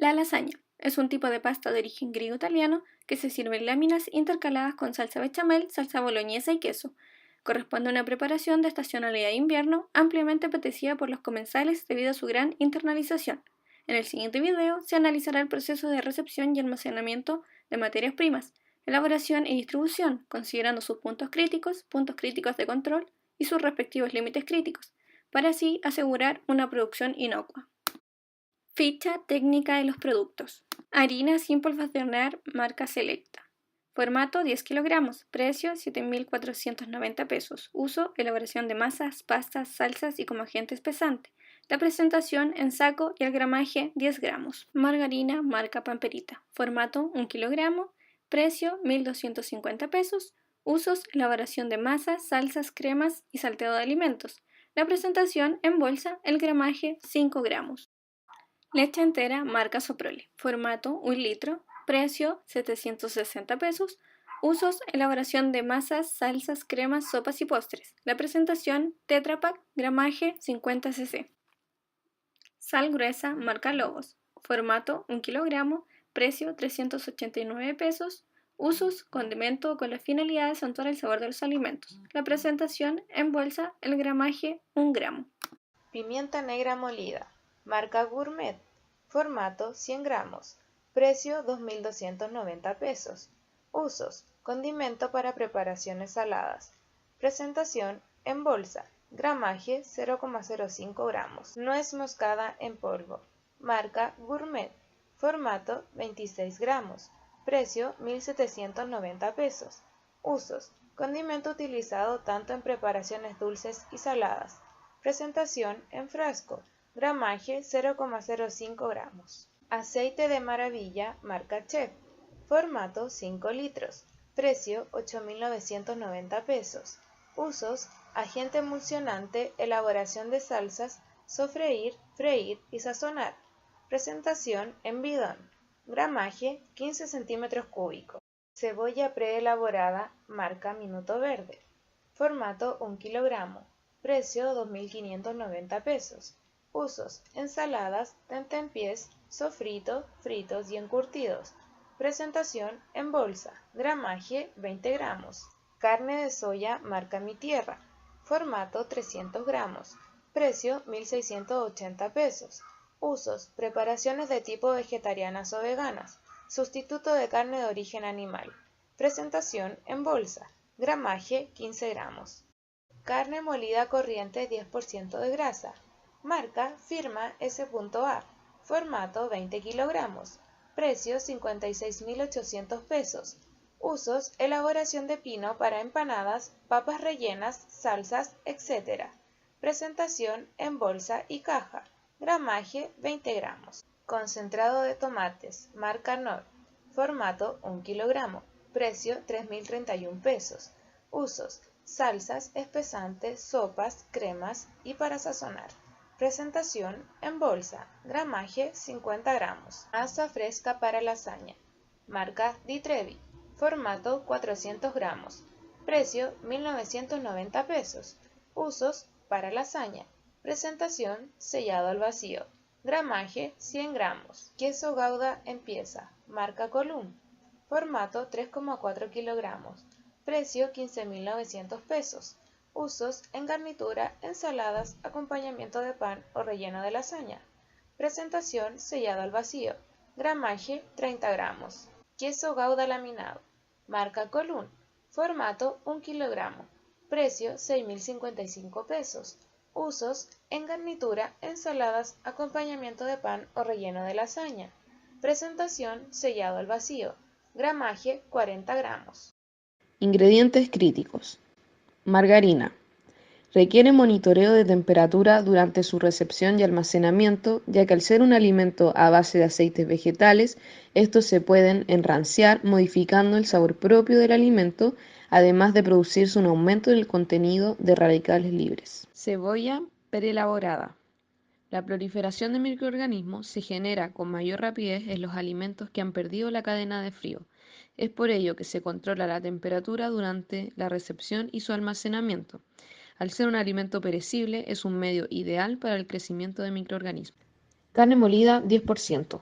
La lasaña es un tipo de pasta de origen griego-italiano que se sirve en láminas intercaladas con salsa bechamel, salsa boloñesa y queso. Corresponde a una preparación de estacionalidad de invierno ampliamente apetecida por los comensales debido a su gran internalización. En el siguiente video se analizará el proceso de recepción y almacenamiento de materias primas, elaboración y distribución, considerando sus puntos críticos de control y sus respectivos límites críticos, para así asegurar una producción inocua. Ficha técnica de los productos. Harina sin polvorizar marca Selecta. Formato 10 kilogramos. Precio 7.490 pesos. Uso, elaboración de masas, pastas, salsas y como agente espesante. La presentación en saco y el gramaje 10 gramos. Margarina marca Pamperita. Formato 1 kilogramo. Precio 1.250 pesos. Usos, elaboración de masas, salsas, cremas y salteado de alimentos. La presentación en bolsa, el gramaje 5 gramos. Leche entera marca Soprole. Formato 1 litro. Precio 760 pesos. Usos, elaboración de masas, salsas, cremas, sopas y postres. La presentación Tetra Pak, gramaje 50 cc. Sal gruesa marca Lobos. Formato 1 kilogramo. Precio 389 pesos. Usos, condimento con la finalidad de acentuar el sabor de los alimentos. La presentación en bolsa, el gramaje 1 gramo. Pimienta negra molida, marca Gourmet, formato 100 gramos, precio 2.290 pesos. Usos, condimento para preparaciones saladas. Presentación en bolsa, gramaje 0,05 gramos. Nuez moscada en polvo, marca Gourmet, formato 26 gramos, precio 1.790 pesos. Usos, condimento utilizado tanto en preparaciones dulces y saladas. Presentación en frasco, gramaje 0,05 gramos. Aceite de maravilla marca Chef, formato 5 litros, precio 8.990 pesos. Usos, agente emulsionante, elaboración de salsas, sofreír, freír y sazonar. Presentación en bidón, gramaje 15 centímetros cúbicos. Cebolla preelaborada marca Minuto Verde, formato 1 kilogramo. Precio 2.590 pesos. Usos, ensaladas, tentempiés, sofrito, fritos y encurtidos. Presentación en bolsa, gramaje 20 gramos. Carne de soya marca Mi Tierra, formato 300 gramos. Precio 1.680 pesos. Usos, preparaciones de tipo vegetarianas o veganas. Sustituto de carne de origen animal. Presentación en bolsa, gramaje 15 gramos. Carne molida corriente 10% de grasa. Marca Firma S.A. Formato 20 kilogramos. Precio 56.800 pesos. Usos, elaboración de pino para empanadas, papas rellenas, salsas, etc. Presentación en bolsa y caja. Gramaje 20 gramos. Concentrado de tomates. Marca Nor. Formato 1 kilogramo. Precio 3.031 pesos. Usos, salsas, espesantes, sopas, cremas y para sazonar. Presentación en bolsa, gramaje 50 gramos. Masa fresca para lasaña, marca Di Trevi, formato 400 gramos, precio 1.990 pesos. Usos para lasaña. Presentación sellado al vacío, gramaje 100 gramos. Queso Gouda en pieza, marca Column, formato 3,4 kilogramos. Precio 15.900 pesos. Usos en garnitura, ensaladas, acompañamiento de pan o relleno de lasaña. Presentación sellado al vacío. Gramaje 30 gramos. Queso Gouda laminado. Marca Colún. Formato 1 kilogramo. Precio 6.055 pesos. Usos en garnitura, ensaladas, acompañamiento de pan o relleno de lasaña. Presentación sellado al vacío. Gramaje 40 gramos. Ingredientes críticos. Margarina. Requiere monitoreo de temperatura durante su recepción y almacenamiento, ya que al ser un alimento a base de aceites vegetales, estos se pueden enranciar, modificando el sabor propio del alimento, además de producirse un aumento en el contenido de radicales libres. Cebolla preelaborada. La proliferación de microorganismos se genera con mayor rapidez en los alimentos que han perdido la cadena de frío. Es por ello que se controla la temperatura durante la recepción y su almacenamiento. Al ser un alimento perecible, es un medio ideal para el crecimiento de microorganismos. Carne molida 10%.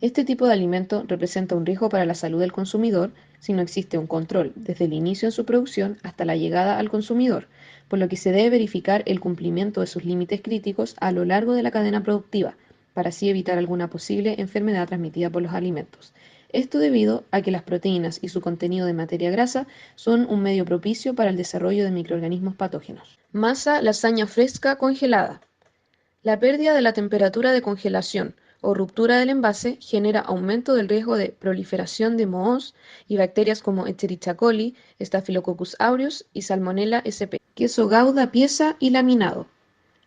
Este tipo de alimento representa un riesgo para la salud del consumidor si no existe un control desde el inicio en su producción hasta la llegada al consumidor, por lo que se debe verificar el cumplimiento de sus límites críticos a lo largo de la cadena productiva, para así evitar alguna posible enfermedad transmitida por los alimentos. Esto debido a que las proteínas y su contenido de materia grasa son un medio propicio para el desarrollo de microorganismos patógenos. Masa lasaña fresca congelada. La pérdida de la temperatura de congelación o ruptura del envase genera aumento del riesgo de proliferación de mohos y bacterias como Escherichia coli, Staphylococcus aureus y Salmonella sp. Queso Gouda pieza y laminado.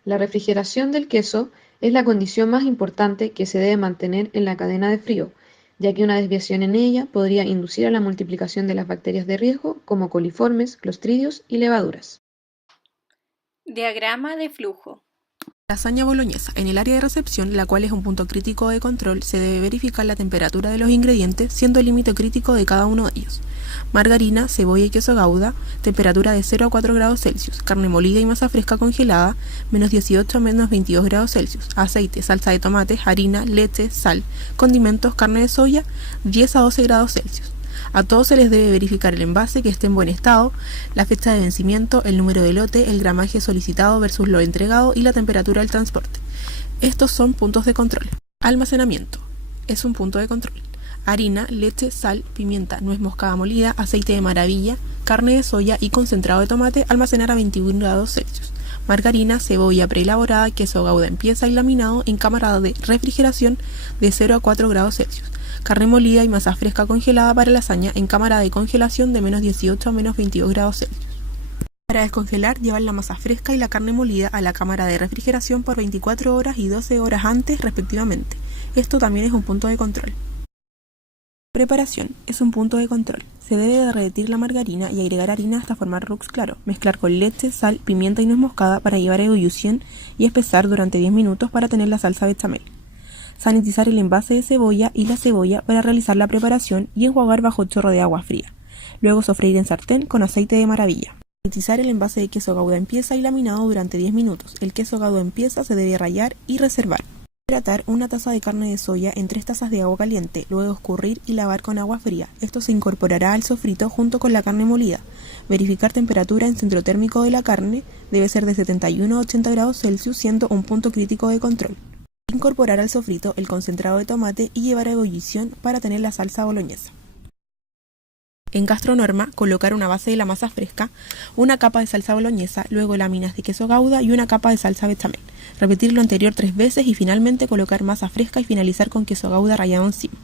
La refrigeración del queso es la condición más importante que se debe mantener en la cadena de frío, ya que una desviación en ella podría inducir a la multiplicación de las bacterias de riesgo como coliformes, clostridios y levaduras. Diagrama de flujo. Lasaña boloñesa. En el área de recepción, la cual es un punto crítico de control, se debe verificar la temperatura de los ingredientes, siendo el límite crítico de cada uno de ellos. Margarina, cebolla y queso Gouda, temperatura de 0 a 4 grados Celsius. Carne molida y masa fresca congelada, menos 18 a menos 22 grados Celsius. Aceite, salsa de tomate, harina, leche, sal, condimentos, carne de soya, 10 a 12 grados Celsius. A todos se les debe verificar el envase, que esté en buen estado, la fecha de vencimiento, el número de lote, el gramaje solicitado versus lo entregado y la temperatura del transporte. Estos son puntos de control. Almacenamiento. Es un punto de control. Harina, leche, sal, pimienta, nuez moscada molida, aceite de maravilla, carne de soya y concentrado de tomate, almacenar a 21 grados Celsius. Margarina, cebolla preelaborada, queso Gouda en pieza y laminado en cámara de refrigeración de 0 a 4 grados Celsius. Carne molida y masa fresca congelada para lasaña en cámara de congelación de menos 18 a menos 22 grados Celsius. Para descongelar, llevar la masa fresca y la carne molida a la cámara de refrigeración por 24 horas y 12 horas antes, respectivamente. Esto también es un punto de control. Preparación. Es un punto de control. Se debe derretir la margarina y agregar harina hasta formar roux claro. Mezclar con leche, sal, pimienta y nuez moscada para llevar a ebullición y espesar durante 10 minutos para tener la salsa bechamel. Sanitizar el envase de cebolla y la cebolla para realizar la preparación y enjuagar bajo chorro de agua fría. Luego sofreír en sartén con aceite de maravilla. Sanitizar el envase de queso Gouda en pieza y laminado durante 10 minutos. El queso Gouda en pieza se debe rallar y reservar. Hidratar una taza de carne de soya en 3 tazas de agua caliente, luego escurrir y lavar con agua fría. Esto se incorporará al sofrito junto con la carne molida. Verificar temperatura en centro térmico de la carne, debe ser de 71 a 80 grados Celsius, siendo un punto crítico de control. Incorporar al sofrito el concentrado de tomate y llevar a ebullición para tener la salsa boloñesa. En gastronorma, colocar una base de la masa fresca, una capa de salsa boloñesa, luego láminas de queso Gouda y una capa de salsa bechamel. Repetir lo anterior 3 veces y finalmente colocar masa fresca y finalizar con queso Gouda rallado encima.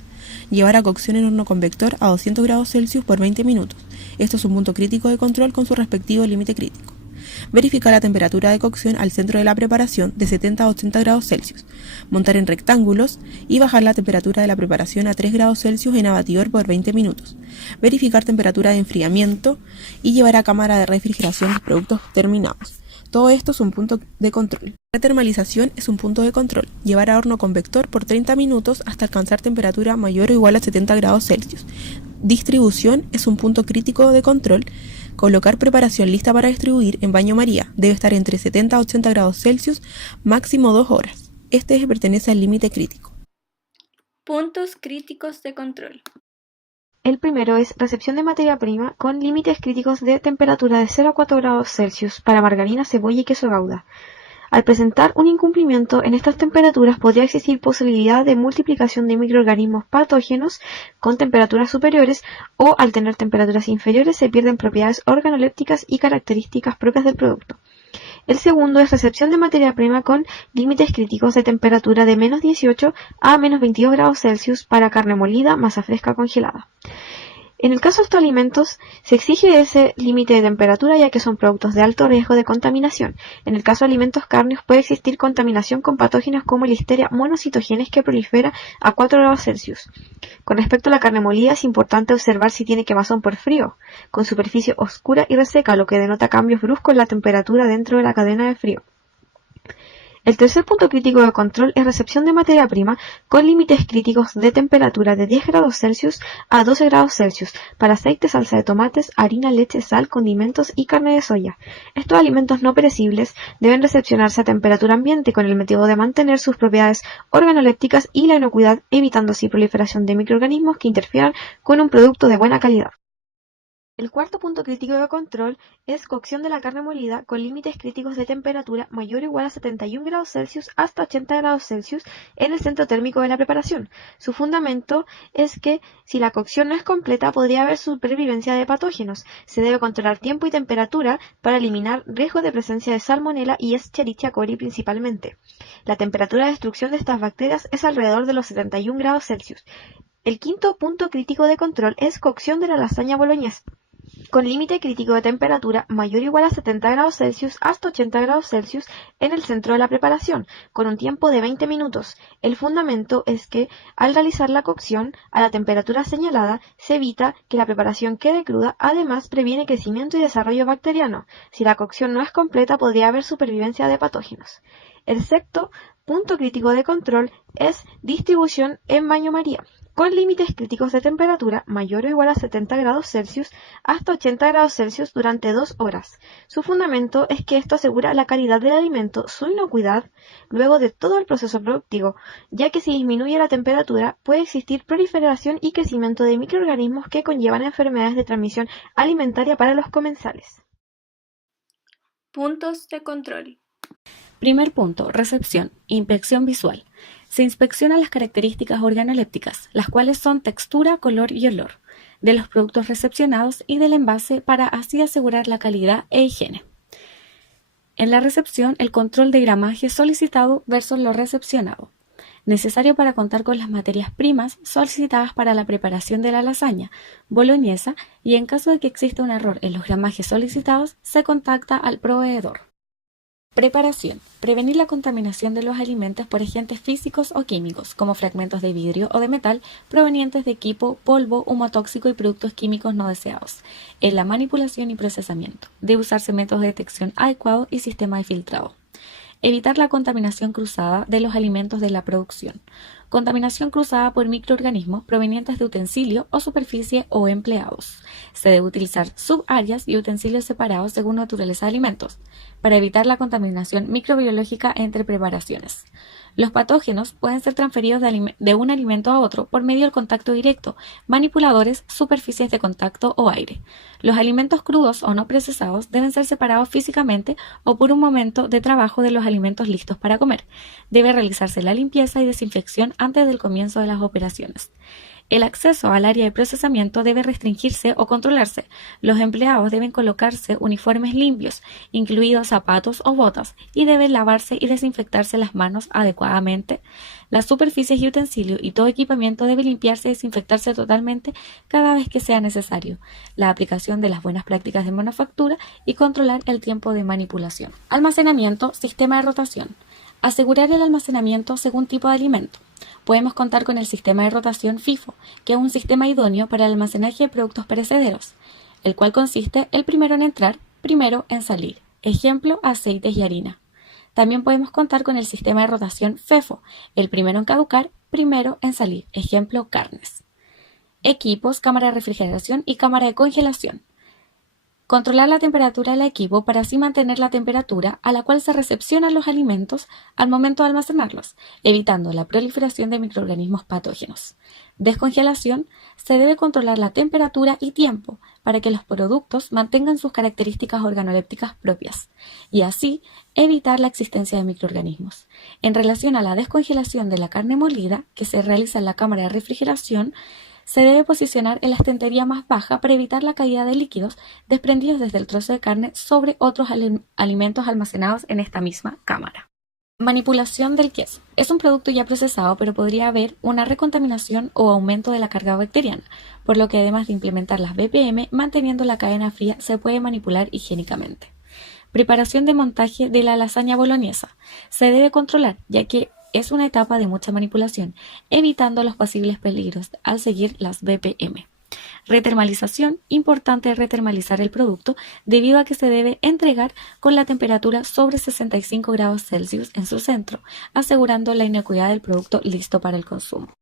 Llevar a cocción en horno convector a 200 grados Celsius por 20 minutos. Esto es un punto crítico de control con su respectivo límite crítico. Verificar la temperatura de cocción al centro de la preparación de 70 a 80 grados Celsius. Montar en rectángulos y bajar la temperatura de la preparación a 3 grados Celsius en abatidor por 20 minutos. Verificar temperatura de enfriamiento y llevar a cámara de refrigeración los productos terminados. Todo esto es un punto de control. La termalización es un punto de control. Llevar a horno convector por 30 minutos hasta alcanzar temperatura mayor o igual a 70 grados Celsius. Distribución es un punto crítico de control. Colocar preparación lista para distribuir en baño María. Debe estar entre 70 a 80 grados Celsius, máximo 2 horas. Este pertenece al límite crítico. Puntos críticos de control. El primero es recepción de materia prima con límites críticos de temperatura de 0 a 4 grados Celsius para margarina, cebolla y queso Gouda. Al presentar un incumplimiento en estas temperaturas podría existir posibilidad de multiplicación de microorganismos patógenos con temperaturas superiores o al tener temperaturas inferiores se pierden propiedades organolépticas y características propias del producto. El segundo es recepción de materia prima con límites críticos de temperatura de menos 18 a menos 22 grados Celsius para carne molida, masa fresca congelada. En el caso de estos alimentos, se exige ese límite de temperatura ya que son productos de alto riesgo de contaminación. En el caso de alimentos cárneos puede existir contaminación con patógenos como Listeria monocitogenes que prolifera a 4 grados Celsius. Con respecto a la carne molida es importante observar si tiene quemazón por frío, con superficie oscura y reseca, lo que denota cambios bruscos en la temperatura dentro de la cadena de frío. El tercer punto crítico de control es recepción de materia prima con límites críticos de temperatura de 10 grados Celsius a 12 grados Celsius para aceite, salsa de tomates, harina, leche, sal, condimentos y carne de soya. Estos alimentos no perecibles deben recepcionarse a temperatura ambiente con el motivo de mantener sus propiedades organolépticas y la inocuidad, evitando así proliferación de microorganismos que interfieran con un producto de buena calidad. El cuarto punto crítico de control es cocción de la carne molida con límites críticos de temperatura mayor o igual a 71 grados Celsius hasta 80 grados Celsius en el centro térmico de la preparación. Su fundamento es que si la cocción no es completa podría haber supervivencia de patógenos. Se debe controlar tiempo y temperatura para eliminar riesgo de presencia de salmonela y Escherichia coli principalmente. La temperatura de destrucción de estas bacterias es alrededor de los 71 grados Celsius. El quinto punto crítico de control es cocción de la lasaña boloñesa con límite crítico de temperatura mayor o igual a 70 grados Celsius hasta 80 grados Celsius en el centro de la preparación, con un tiempo de 20 minutos. El fundamento es que, al realizar la cocción a la temperatura señalada, se evita que la preparación quede cruda, además previene crecimiento y desarrollo bacteriano. Si la cocción no es completa, podría haber supervivencia de patógenos. El sexto punto crítico de control es distribución en baño María, con límites críticos de temperatura mayor o igual a 70 grados Celsius hasta 80 grados Celsius durante 2 horas. Su fundamento es que esto asegura la calidad del alimento, su inocuidad, luego de todo el proceso productivo, ya que si disminuye la temperatura puede existir proliferación y crecimiento de microorganismos que conllevan enfermedades de transmisión alimentaria para los comensales. Puntos de control. Primer punto, recepción, inspección visual. Se inspeccionan las características organolépticas, las cuales son textura, color y olor, de los productos recepcionados y del envase para así asegurar la calidad e higiene. En la recepción, el control de gramaje solicitado versus lo recepcionado, necesario para contar con las materias primas solicitadas para la preparación de la lasaña boloñesa y en caso de que exista un error en los gramajes solicitados, se contacta al proveedor. Preparación. Prevenir la contaminación de los alimentos por agentes físicos o químicos, como fragmentos de vidrio o de metal provenientes de equipo, polvo, humo tóxico y productos químicos no deseados. En la manipulación y procesamiento. Debe usarse métodos de detección adecuados y sistema de filtrado. Evitar la contaminación cruzada de los alimentos de la producción. Contaminación cruzada por microorganismos provenientes de utensilios o superficie o empleados. Se debe utilizar subáreas y utensilios separados según naturaleza de alimentos, para evitar la contaminación microbiológica entre preparaciones. Los patógenos pueden ser transferidos de un alimento a otro por medio del contacto directo, manipuladores, superficies de contacto o aire. Los alimentos crudos o no procesados deben ser separados físicamente o por un momento de trabajo de los alimentos listos para comer. Debe realizarse la limpieza y desinfección antes del comienzo de las operaciones. El acceso al área de procesamiento debe restringirse o controlarse. Los empleados deben colocarse uniformes limpios, incluidos zapatos o botas, y deben lavarse y desinfectarse las manos adecuadamente. Las superficies y utensilios y todo equipamiento debe limpiarse y desinfectarse totalmente cada vez que sea necesario. La aplicación de las buenas prácticas de manufactura y controlar el tiempo de manipulación. Almacenamiento, sistema de rotación. Asegurar el almacenamiento según tipo de alimento. Podemos contar con el sistema de rotación FIFO, que es un sistema idóneo para el almacenaje de productos perecederos, el cual consiste el primero en entrar, primero en salir. Ejemplo, aceites y harina. También podemos contar con el sistema de rotación FEFO, el primero en caducar, primero en salir. Ejemplo, carnes. Equipos, cámara de refrigeración y cámara de congelación. Controlar la temperatura del equipo para así mantener la temperatura a la cual se recepcionan los alimentos al momento de almacenarlos, evitando la proliferación de microorganismos patógenos. Descongelación. Se debe controlar la temperatura y tiempo para que los productos mantengan sus características organolépticas propias y así evitar la existencia de microorganismos. En relación a la descongelación de la carne molida, que se realiza en la cámara de refrigeración, se debe posicionar en la estantería más baja para evitar la caída de líquidos desprendidos desde el trozo de carne sobre otros alimentos almacenados en esta misma cámara. Manipulación del queso. Es un producto ya procesado, pero podría haber una recontaminación o aumento de la carga bacteriana, por lo que además de implementar las BPM, manteniendo la cadena fría se puede manipular higiénicamente. Preparación de montaje de la lasaña boloñesa. Se debe controlar, ya que es una etapa de mucha manipulación, evitando los posibles peligros al seguir las BPM. Retermalización. Importante retermalizar el producto debido a que se debe entregar con la temperatura sobre 65 grados Celsius en su centro, asegurando la inocuidad del producto listo para el consumo.